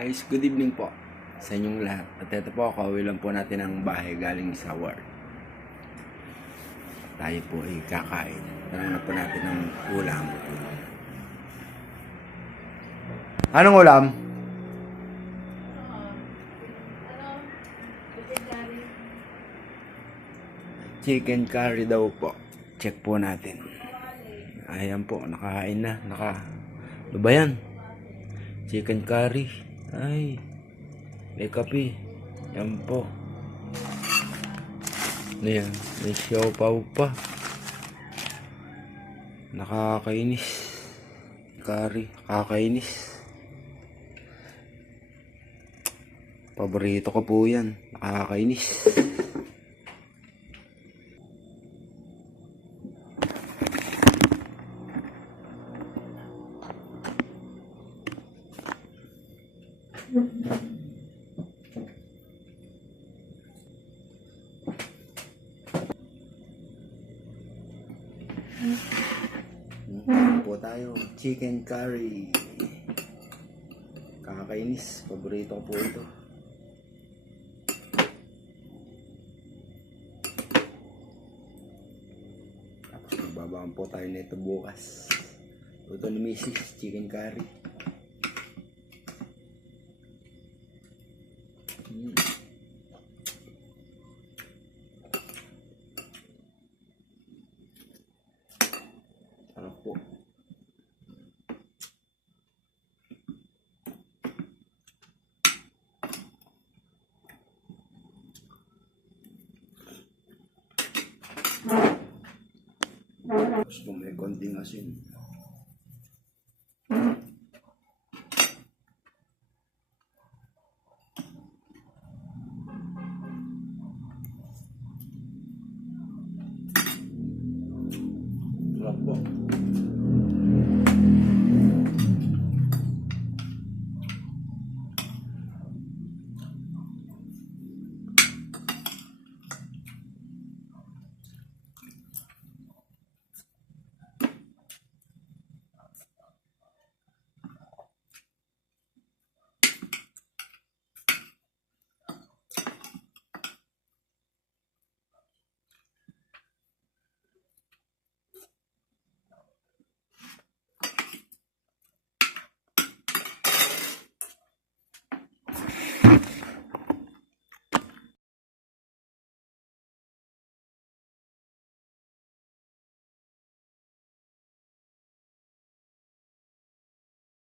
Guys, good evening po sa inyong lahat. At ito po, kauwi lang po natin ang bahay galing sa work. Tayo po ay kakain. Tanong na po natin ang ulam. Anong ulam? Chicken curry daw po. Check po natin. Ayan po, nakahain na. Ano ba yan? Chicken curry. Ay, may kape. Yan po. Ayan, may siopaw pa. Nakakainis. Curry, kakainis. Paborito ko po yan. Nakakainis. Po tayo, chicken curry. Kakainis, paborito ko po ito. Tapos magbabaan po tayo nito bukas. Ito ni Mrs. Chicken curry. Sarap po. Tapos kung may konting asin.